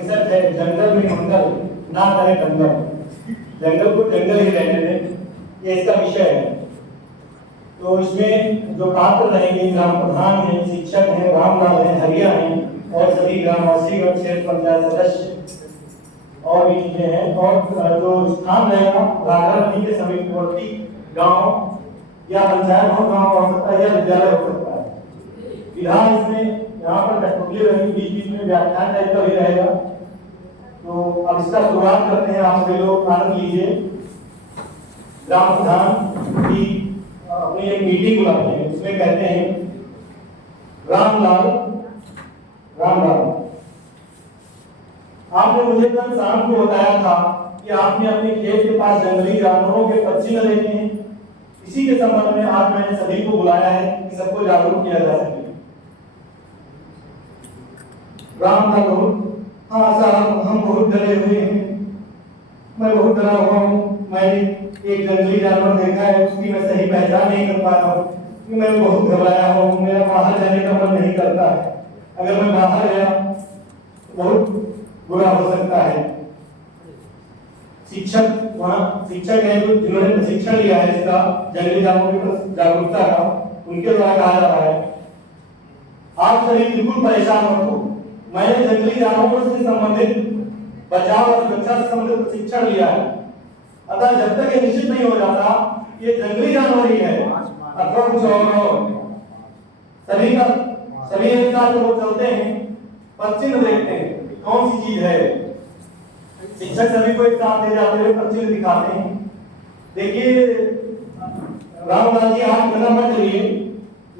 है जंगल में मंगल ना करे दंगल, जंगल को जंगल ही रहने दें, ये इसका विषय है। तो इसमें जो पात्र रहेंगे ग्राम प्रधान हैं, शिक्षक हैं, रामलाल हैं, हरिया हैं और सभी ग्रामवासी और क्षेत्र पंचायत सदस्य और भी चीजें हैं। और जो स्थान रहेगा राघव नदी के समीपवर्ती गांव या पंचायत भवन गांव हो सकता है या विद्यालय हो सकता है। विधान इसमें यहाँ पर कठपुतली रहेगी, बीच बीच में व्याख्यान टाइप का भी रहेगा। तो अब इसका शुरुआत करते हैं, आप सभी लोग आनंद लीजिए। ग्राम प्रधान की अपनी एक मीटिंग बुलाते हैं, उसमें कहते हैं रामलाल, आपने मुझे कल शाम को बताया था कि आपने अपने खेत के पास जंगली जानवरों के पक्षी न देखे हैं। इसी के संबंध में आज मैंने सभी को बुलाया है कि सबको जागरूक किया जा सके। रामलाल, हाँ साहब, हम बहुत डरे हुए हैं, मैं बहुत डरा हुआ हूँ। मैंने एक जंगली जानवर देखा है, उसकी मैं सही पहचान नहीं कर पा रहा हूँ। मैं बहुत घबराया हूँ, मेरा बाहर जाने का मन नहीं करता है। अगर मैं बाहर गया बहुत बुरा हो सकता है। शिक्षक वहाँ शिक्षक है जो जिन्होंने प्रशिक्षण लिया है इसका जंगली जानवरों की जागरूकता का, उनके द्वारा कहा जा रहा है आप सभी बिल्कुल परेशान मत हो। मैंने जंगली जानवरों से संबंधित बचाव और सुरक्षा से संबंधित प्रशिक्षण लिया है। अतः जब तक ये निश्चित नहीं हो जाता ये जंगली जानवर ही है अथवा कुछ और सभी एक साथ लोग चलते हैं, पक्षी देखते हैं कौन सी चीज है। शिक्षक सभी को एक साथ ले जाते हुए पक्षी दिखाते हैं। देखिए रामलाल जी, आप इतना मत करिए,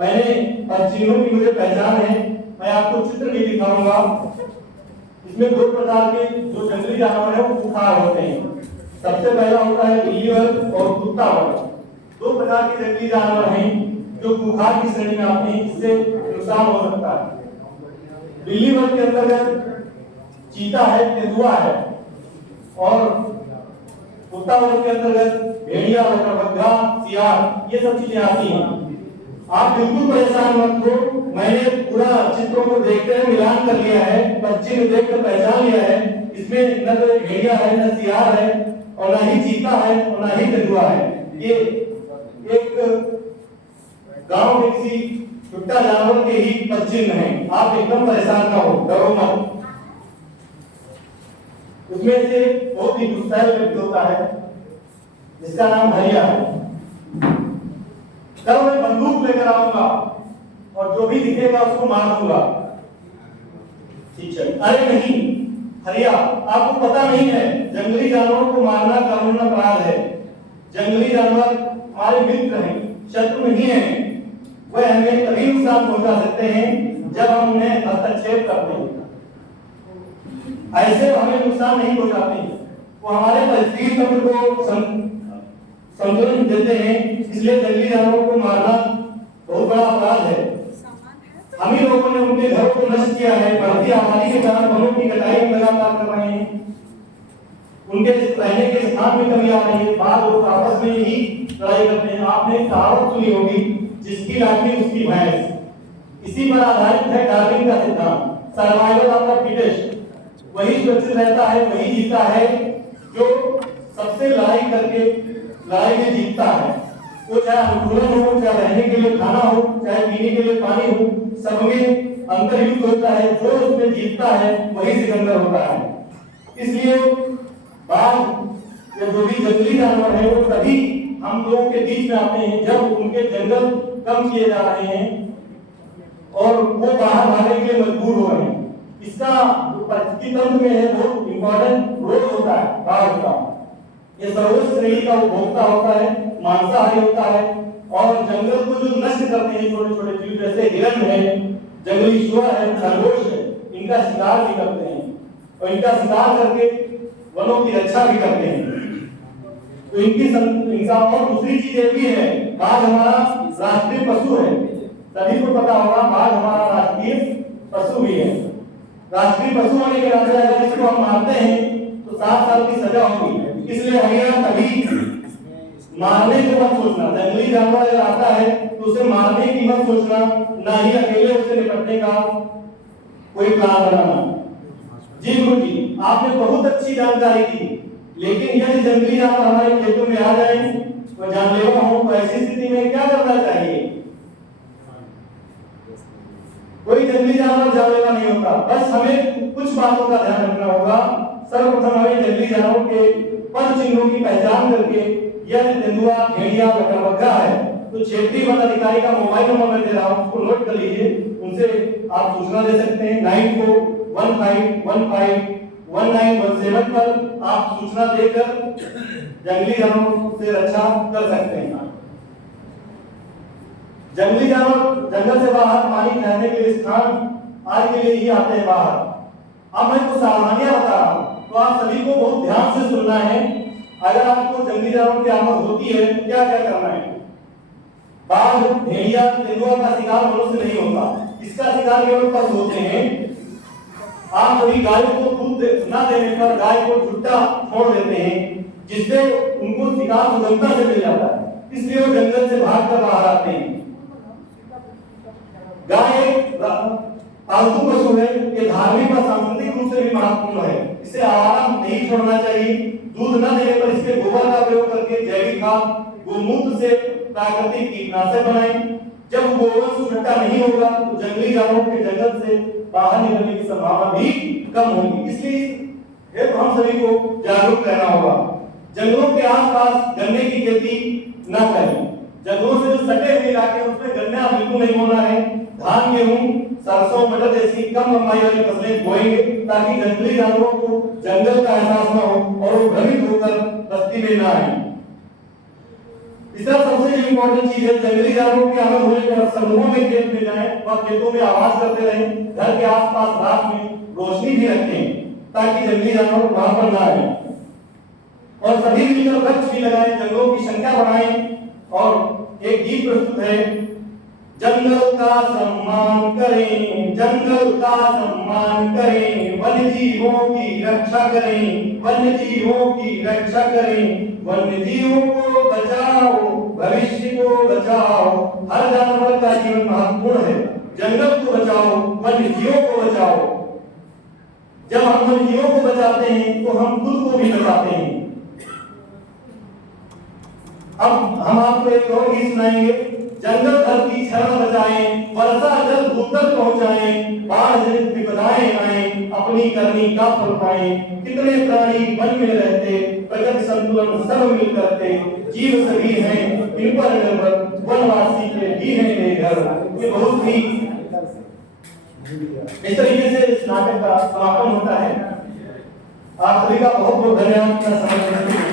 मैंने पक्षियों की मुझे पहचान है। मैं आपको चित्र भी दिखाऊंगा। इसमें दो प्रकार के जो जंगली जानवर है वो खुखार होते हैं। सबसे पहला होता है बिल्ली वर्ग और कुत्ता वर्ग। दो प्रकार के जंगली जानवर हैं जो खुखार की श्रेणी में आते हैं, इससे नुकसान हो सकता है। बिल्ली वर्ग के अंतर्गत चीता है, तेंदुआ है, और कुत्ता वर्ग के अंतर्गत भेड़िया, बकरा, सियार, ये सब चीजें आती हैं। आप बिल्कुल परेशान मत हो, मैंने पूरा चित्रों को देखते हुए मिलान कर लिया है, पक्षी को देखकर पहचान लिया है। इसमें न तो भेड़िया है, न सियार है, और न ही चीता है, और न ही तेंदुआ है। ये एक गांव में किसी छुट्टा जानवर के ही पक्षी हैं। आप एकदम परेशान ना हो, डरो मत। उसमें से बहुत ही गुस्सैल व्यक्ति होता है जिसका नाम हरिया है। कल मैं बंदूक लेकर आऊंगा और जो भी दिखेगा उसको मार दूंगा। शिक्षक, अरे नहीं हरिया, आपको पता नहीं है जंगली जानवरों को मारना कानून अपराध है। जंगली जानवर हमारे मित्र हैं, शत्रु नहीं है। वह हमें तभी नुकसान पहुंचा सकते हैं जब हम उन्हें हस्तक्षेप करते हैं। ऐसे हमें नुकसान नहीं पहुंचाते हैं, वो हमारे परिस्थिति तंत्र को संतुलन देते हैं। इसलिए जंगली जानवरों को मारना बहुत बड़ा अपराध है। हम ही लोगों ने उनके घरों को नष्ट किया है। बढ़ती आबादी के कारण वनों की कटाई लगातार कर रहे हैं, उनके रहने के स्थान में कमी आ रही है। बाद लोग आपस में ही लड़ाई करते हैं। आपने कहावत सुनी होगी, जिसकी लाठी उसकी भैंस। इसी पर आधारित है डार्विन का सिद्धांत, सर्वाइवल ऑफ द फिटेस्ट। वही सुरक्षित रहता है, वही जीता है जो सबसे लड़ाई करके लड़ाई में जीतता है। वो चाहे अनुकूलन हो, चाहे रहने के लिए खाना हो, चाहे पीने के लिए पानी हो, सब में अंतर्युक्त होता है। जो उसमें जीतता है वही सिकंदर होता है। इसलिए बाघ या जो भी जंगली जानवर है वो तभी हम लोगों के बीच में आते हैं जब उनके जंगल कम किए जा रहे हैं और वो बाहर भागने के लिए मजबूर हो रहे हैं। इसका परिस्थिति तंत्र में है बहुत इंपॉर्टेंट रोल होता है बाघ का। ये सर्वोच्च श्रेणी का उपभोक्ता होता है, मांसाहारी होता है, और जंगल को जो नष्ट करते हैं छोटे छोटे जीव जैसे हिरण है, जंगली सुअर है, खरगोश है, इनका शिकार भी करते हैं और इनका शिकार करके वनों की रक्षा भी करते हैं। तो इनका और दूसरी चीज ये भी है, बाघ हमारा राष्ट्रीय पशु है। सभी को पता होगा बाघ हमारा राष्ट्रीय पशु भी है। राष्ट्रीय पशु होने के नाते अगर इसको हम मारते हैं तो 7 साल की सजा होगी। इसलिए हमें कभी मारने को मत सोचना। जंगली जानवर अगर आता है तो उसे मारने की मत सोचना, ना ही अकेले उससे निपटने का कोई प्लान बनाना। जी गुरु जी, आपने बहुत अच्छी जानकारी दी, लेकिन यदि जंगली जानवर हमारे खेतों में आ जाए और जानलेवा हो तो ऐसी स्थिति में क्या करना चाहिए? कोई जंगली जानवर जानलेवा नहीं होता, बस हमें कुछ बातों का ध्यान रखना होगा। सर्वप्रथम हमें जंगली जानवरों के पद चिन्हों की पहचान करके, यदि तेंदुआ, भेड़िया, बकरबग्गा है तो क्षेत्रीय वन अधिकारी का मोबाइल नंबर मैं दे रहा हूं, उसको नोट कर लीजिए, उनसे आप सूचना दे सकते हैं। 9415151917 पर आप सूचना देकर जंगली जानवरों से रक्षा कर सकते हैं। जंगली जानवर जंगल से बाहर पानी खाने के लिए स्थान आदि के लिए ही आते हैं बाहर। अब मैं कुछ सावधानियां बता रहा हूं, तो आप सभी को बहुत ध्यान से सुनना है। अगर आपको जंगली जानवर की आमद होती है तो क्या क्या करना है? बाघ, भेड़िया, तेंदुआ का शिकार मनुष्य नहीं होता, इसका शिकार केवल पशु होते हैं। आप सभी गायों को दूध न देने पर गाय को छुट्टा छोड़ देते हैं, जिससे उनको शिकार सुगमता से मिल जाता है, इसलिए वो जंगल से भाग कर बाहर आते हैं। गाय पालतू पशु है, ये धार्मिक और सांस्कृतिक रूप से भी महत्वपूर्ण है, इसे आवारा नहीं छोड़ना चाहिए। दूध न देने पर इसके गोबर का प्रयोग करके जैविक खाद, गोमूत्र से प्राकृतिक कीटनाशक बनाएं। जब गोवंश छुट्टा नहीं होगा तो जंगली जानवरों के जंगल से बाहर निकलने की संभावना भी कम होगी, इसलिए हम सभी को जागरूक रहना होगा। जंगलों के आसपास गन्ने की खेती न करें। जंगलों से जो सटे हुए इलाके हैं उसमें गन्ना बिल्कुल नहीं बोना है। धान, गेहूं, सरसों, मटर जैसी कम लंबाई वाली फसलें बोएंगे, ताकि जंगली जानवरों को जंगल का एहसास न हो और वो भ्रमित होकर बस्ती में न आए। तीसरा सबसे इम्पोर्टेंट चीज है, जंगली जानवरों के आमद होने पर समूहों में खेत में जाएं और खेतों में आवाज करते रहें। घर के आसपास रात में रोशनी भी रखें ताकि जंगली जानवर वहां पर ना आए। और सभी मिलकर वृक्ष भी लगाएं, जंगलों की संख्या बढ़ाएं। और एक गीत प्रस्तुत है, जंगल का सम्मान करें, जंगल का सम्मान करें, वन्य जीवों की रक्षा करें, वन्य जीवों की रक्षा करें, वन्य जीवों को बचाओ, भविष्य को बचाओ। हर जानवर का जीवन महत्वपूर्ण है, जंगल को बचाओ, वन्य जीवों को बचाओ। जब हम वन्य जीवों को बचाते हैं तो हम खुद को भी बचाते हैं। अब हम आपको एक और गीत सुनाएंगे, जंगल धरती क्षरण बचाएं, वर्षा जल भूतल पहुंचाएं, बाढ़ जनित विपदाएं आएं, अपनी करनी का फल पाएं। कितने प्राणी वन में रहते, प्रकृति संतुलन सब मिल करते, जीव सभी हैं इन पर निर्भर, वनवासी के भी हैं ये घर। ये बहुत ही इस तरीके से इस नाटक का समापन होता है। आप सभी का बहुत बहुत धन्यवाद समझने के लिए।